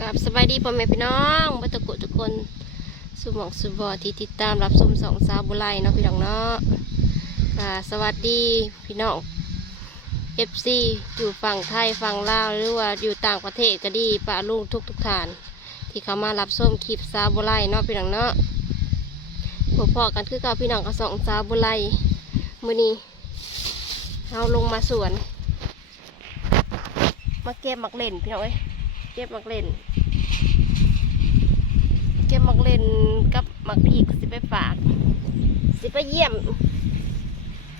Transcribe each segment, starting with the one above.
กับสบายดีพ่อแม่พี่น้องบัตรกุทุกคนสุมองสุบอที่ติดตามรับชมสองสาวบุไลเนาะพี่น้องเนาะค่ะสวัสดีพี่น้องเอฟซีอยู่ฝั่งไทยฝั่งลาวหรือว่าอยู่ต่างประเทศก็ดีป้าลุงทุกทุกๆท่าน ที่เขามารับชมคลิปสาวบุไลเนาะพี่น้องเนาะพบพอกันคือกับพี่น้องกับสองสาวบุไลมือนี้เราลงมาสวน มาเก็บมักเล่นพี่น้องเอ้ย เก็บมักเล่น เก็บมักเล่นกับมักพีกสิไปฝาก สิไปเยี่ยม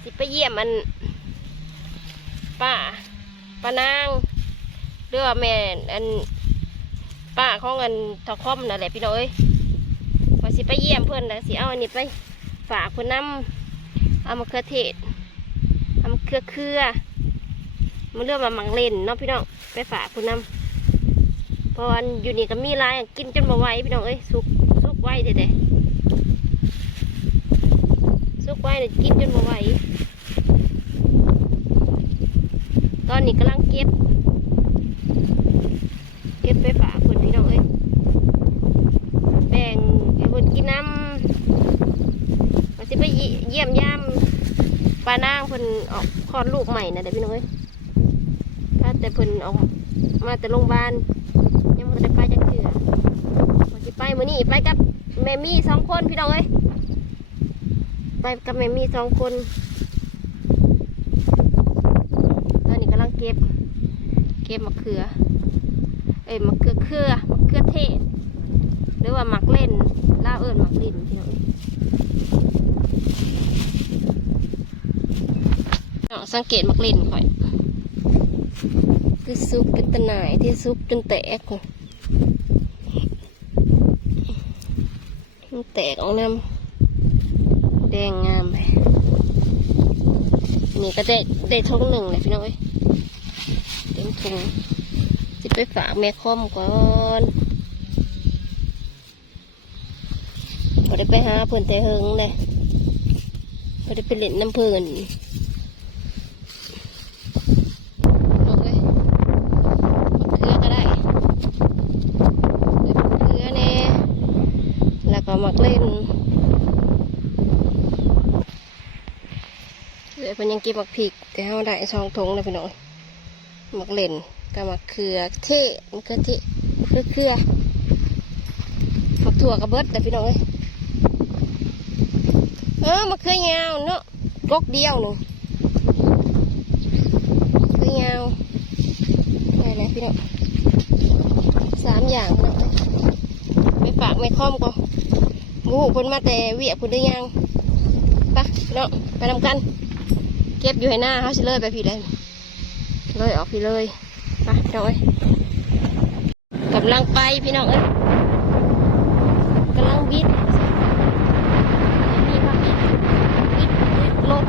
สิไปเยี่ยมอันป้าป้านางเรือว่าแม่อันป้าของอันทอคอมนั่นแหละพี่น้อยพอสิไปเยี่ยมเพื่อนแล้วสิเอาอันนี้ไปฝากเพื่อนน้ำเอามะเขือเทศเอามะเขือเครือมันเรื่องมามังเล่นเนาะพี่น้องไปฝากเพื่อนน้ำ เพราะวันอยู่นี่ก็มีลายกินจนบ่ไหวพี่น้องเอ้ยสุกสุกไหวเด็ดๆสุกไหวเนี่ยกินจนบ่ไหวตอนนี้กำลังเก็บ เก็บไปฝากคนพี่น้องเอ้ยแบ่งให้คนกินน้ำมาสิไปเยี่ยมยามปลานางเพิ่นออกคลอดลูกใหม่นะเด็กพี่น้องเอ้ยถ้าแต่เพิ่นออกมาแต่โรงพยาบาล ไม่ได้ไปจักเถื่อว่าสิไปมื้อนี้ไปกับแมมี่สองคนพี่น้องเอ้ยไปกับแมมี่สองคน ตอนนี้กำลังเก็บ เก็บมะเขือ เอ้ยมะเขือเครือมะเขือเทศ หรือว่ามักเล่นล่าเอิญมักเล่นพี่น้องสังเกตมักเล่นข่อย คือซุปเป็นตะหน่ายที่ซุปจนแตก มันแตกออกน้ำแดงงามนี่ก็ได้ได้ทงหนึ่งเลยพี่น้องเอ้ยเต็มถุงจะไปฝากแม่คอมก่อนพอได้ไปหาเพื่อนแต่เฮงเลยพอได้ไปเล่นน้ำเพื่อนองเอ้ย เกลือก็ได้เกลือแน่แล้วก็ห มักเล่นเหลือเพิ่นยังกินหมักพริกแต่เฮาได้สองถุงเลยพี่น้องหมักเล่นกับหมักเขือเทศมันเขือเทศเขือเขือหมักถั่วกับเบิดแต่พี่น้องเอ้ยเออมะเขือยาวเนาะกกเดียวหนึ่งเขือยาวได้แล้วพี่น้องสามอย่างนะไปฝากไม่คอมก็ มูคนมาแต่เวียคนได้ยังไปเนาะไปนำกัน เก็บอยู่ให้หน้าเขาสิเลยไปพี่เลยเลยออกพี่เลยปพี่น้องเอ้ยกำลังไปพี่น้องเอ้ยกำลังบิดมีพักบิดบิดลม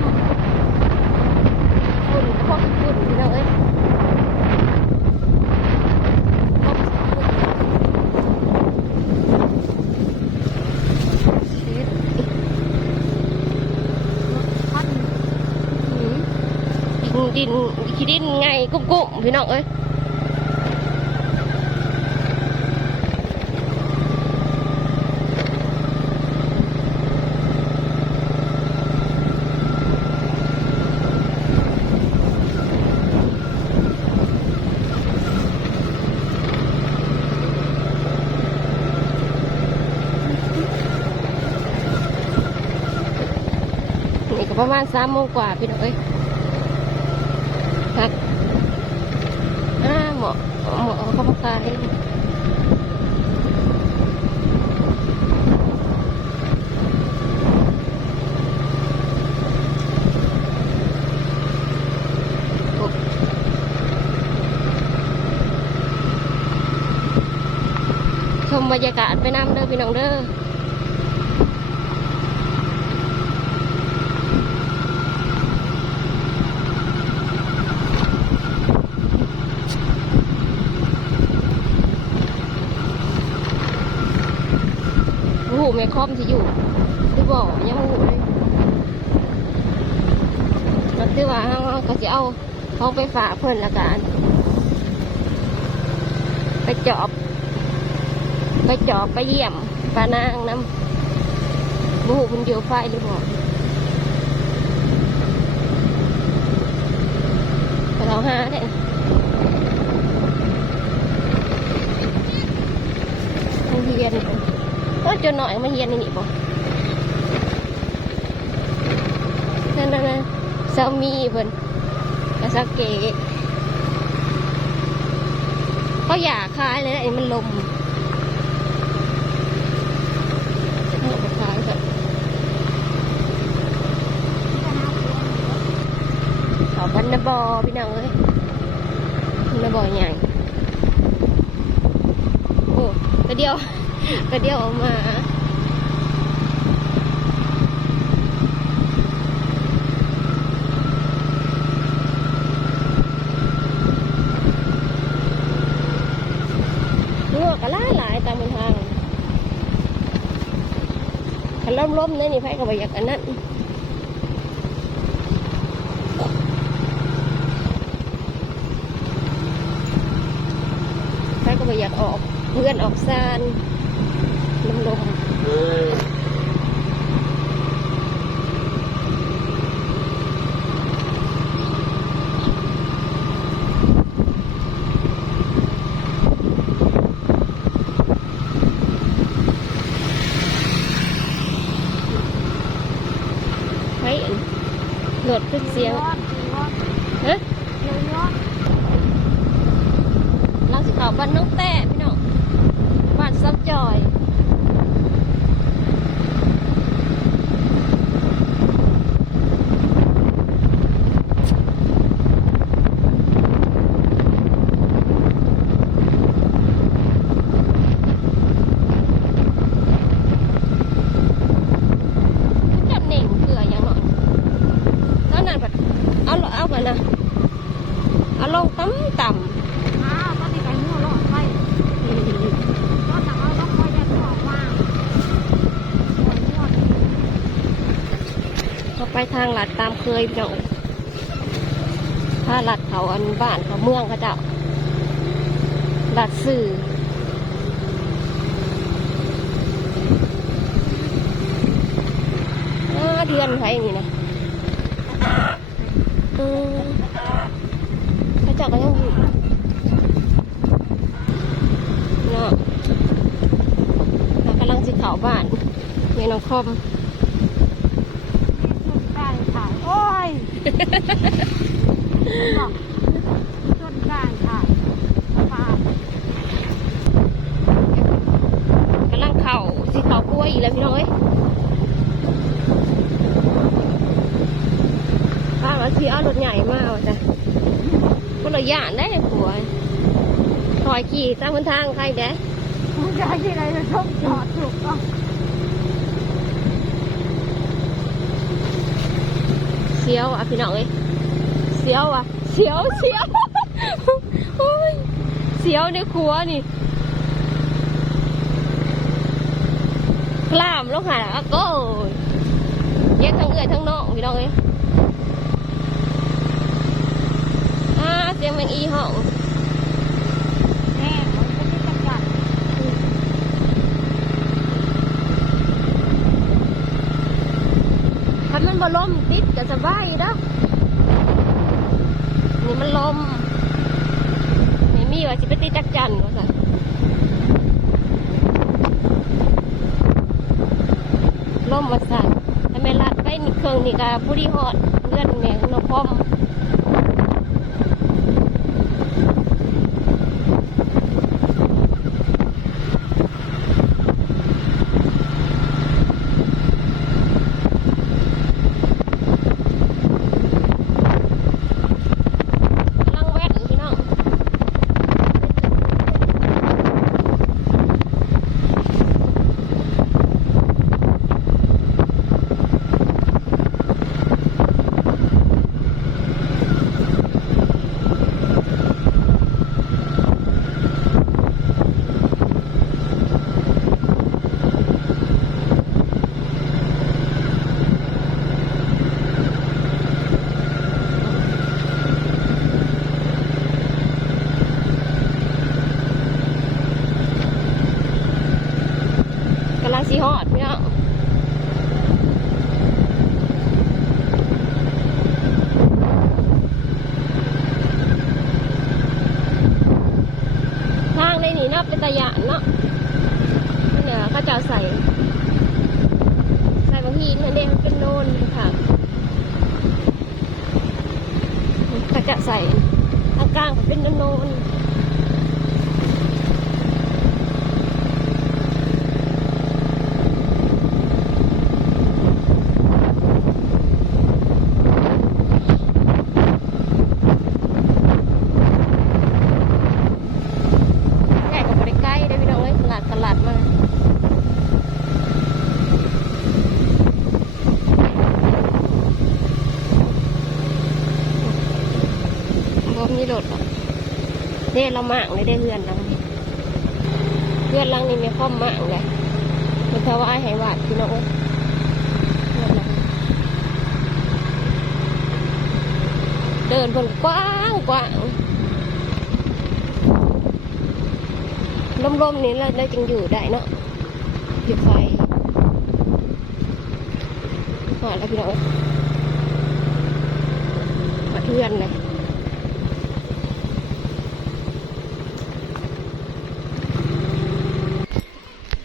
ฝุ่นพวกฝุ่นพี่น้องเอ้ย ดินขี้ดินไงกุ๊กกุ๊กพี่น้องเอ้ยนี่ก็ประมาณสามโมงกว่าพี่น้องเอ้ย ครับอ่า หมอหมอเขามาขายชมบรรยากาศไปน้ำเด้อพี่น้องเด้อ โอ้โห แม่คอมที่อยู่ที่บอกยังโอ้โหเลยมันคือว่าเขาก็จะเอาเขาไปฝากเพื่อนละกันไปจอบ ไปจอบไปเยี่ยมปานางน้ำบูมันอยู่ไฟหรือบอกไปเราหาเนี่ยมันเฮียน เออจนหน่อยมันเฮียนนี่นี่บอกนั่นนั่นนั่นเซามีเพิ่นกระซักเกเขาอยากคายเลยนะไอ้มันลมเอาไปขายเถอะเขาพันนบอพี่น้องเอ้ยพันนบออย่างโอ้กระเดียว กระเดียวออกมาลวกกระล่าหลายตามบนทางคันล้มล้มๆเนี่ยนี่ไฟก็บอยากอันนั้นไฟก็บอยากออกเพื่อนออกซาน ล้มลมไฟอันโหลดขึ้นเสียงฮะเราสิเขาบ้านน้องแต่พี่น้องบ้านซับจอย จับเหน่งเกลืออย่างหน่อยตอนนั้นแบบเอาเอากันนะเอาลงต่ำต่ำเขาไป ทางลัดตามเคยพี่น้องถ้าลัดเขาอันบ้านเขาเมืองเขาเจ้าลัดสื่อเดือนไผ่นี่นะอืมเขาเจ้าก็ยังอยู่เนาะกำลังสิเขาบ้านเมียน้องคอม โอ้ยบอก ต้นกลางค่ะฝากกำลังเข่าสิเข่ากล้วยอีกแล้วพี่น้อยป้าว่าพี่เอารถใหญ่มากจ้ะคนละอย่างได้ผัวถอยขี่ตามบนทางใครเด้มึงจะให้ที่ไหนจะชกจอดถูกต้อง สียวอะพี่น้องเอ้ยเสียวอะเสียวเสียวโอ้ยเสียวในครัวนี่กล้ามลูกหาอะก็เย็ดทั้งเอื้อยทั้งนองพี่น้องเอ้ยอ่าเสียงแมงอีห้อง แน่มันไม่ได้จำกัด คันมันบ่ลมติดก็สบายอยู่เด้อนี่มันลมไม่มีว่าสิไปติดจักจันก็สั่นลมว่าสั่นถ้าแม่ลัดไปนี่เครื่องนี่ก็ผู้ดีหอดเลื่อนแมงนกพอมกำลังแว่นพี่น้อง ลังสีหอดพี่น้องทางในนี่ เป็นตะยานเนาะนี่เนี่ยเขาจะเอาใส่ ใส่บางทีนั่นเองเป็นโนนค่ะเขาจะใส่อากลางเป็นโนนนหญ่กว่าบริใกล้ได้อพี่น้องเลยตลาดตลาดมาบ่มีรถหรอก เราหมากเลยได้เฮือนหลังเฮือนลังนี้ไม่ค่อมหมากเลยมันเพราะว่าไอ้ไหวาดพี่น้องเดินบนกว้างกว้างร่มๆนี้เราเราจึงอยู่ได้เนาะอยู่ไฟหอดแล้วพี่น้องมาเทื่อนเลย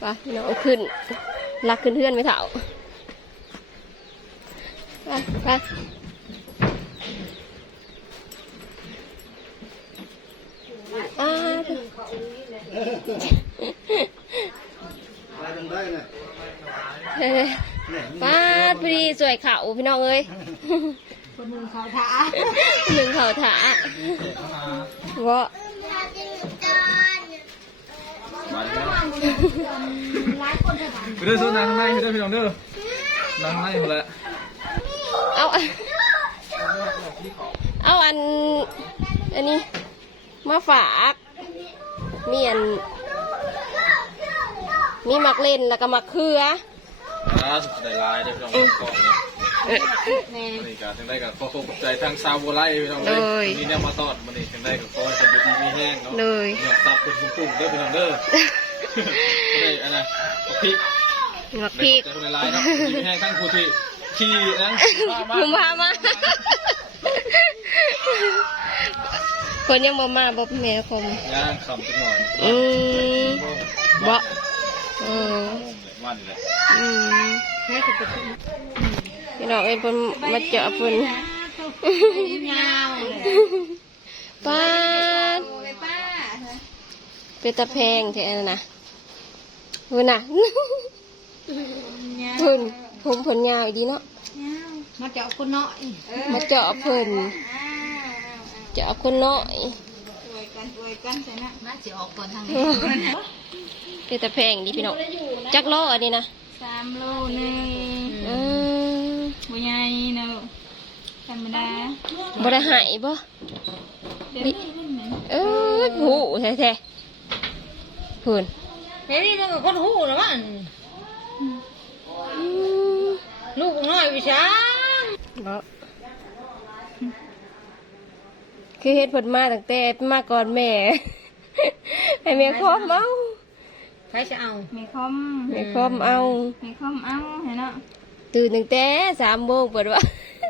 ไปพี่น้องเอาขึ้นลักขึ้นเทือนไม่เถ่าไปไปอ่าไปางได้นะเฮ้ยป้าพอดีสวยเขาพี่น้องเอ้ยคนหนึ่งเขาถาหนึ่งเขาถาว่า ร้ายคนเท่านั้นไปเด้อโซนนางข้างในไปเด้อพี่น้องเด้อนางข้างในหมดแล้วเอาเอาอัน อันนี้ มาฝากมีอัน มีมักเล่นแล้วก็มักเคืออ่าสุดได้ลายเด้อพี่น้องก่อนนี่นี่ก็ถึงได้กับขอขอบใจทางซาวโบไลพี่น้องเลยนี่เนี่ยมาตอดมันนี่ถึงได้กับคอยกันอยู่ดีมีแห้งเนาะเลยหยอดซับเป็นปุ่มๆเด้อพี่น้องเด้อ ได้อันน่ะพริกมักพได้ริกขอบใจคนในไลน์เนาะดีมีแห้งทั้งผู้ที่ขี่นั่งมาคุมพามาคนยังบ่มาบ่แม่คมย่างคำจังหน่อยอืมบ่เออวันนี้แหละอืมพี่น้องเอ็นเพิ่นมาเจาะเพิ่นยาวเลยป้าดเป็นตะแพงแท้นั่นนะ เพิ่นน่ะเพิ่นผมเพิ่นยาวอีดีเนาะมาเจาะคนน้อยมาเจาะเพิ่นเจาะคนน้อยน่าจะออกก่อนทางเป็นตะแพงดีพี่น้องจักล้ออันนี้นะสามโลหนึ่งอืมบุญใหญ่เนาะธรรมดาบ่ได้หายบ่เดี๋ยวนี้มันเหมือนเอ้ยหูแท้ๆเพิ่น เฮ้ยนี่มันก็คนหูนะมันอืมลูกน้อยวิชาเนาะคือเฮ็ดเพิ่นมาตั้งแต่มาก่อนแม่ ให้แม่คอมเอาใครจะเอามีคอมแม่คอมเอามีคอมเอาเห็นเนาะตื่นตั้งแต่สามโมงเปิดว่า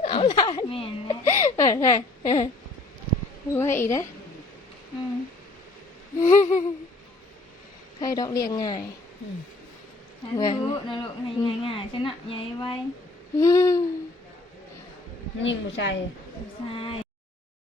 เอาหลานแม่นแหละเออฮะเออไว้อีกนะอืม ใครดอกเรียงง่ายให้รู้นะลูกให้ง่ายๆใช่นะใหญ่ไว้อืมยิงผู้ชายใช่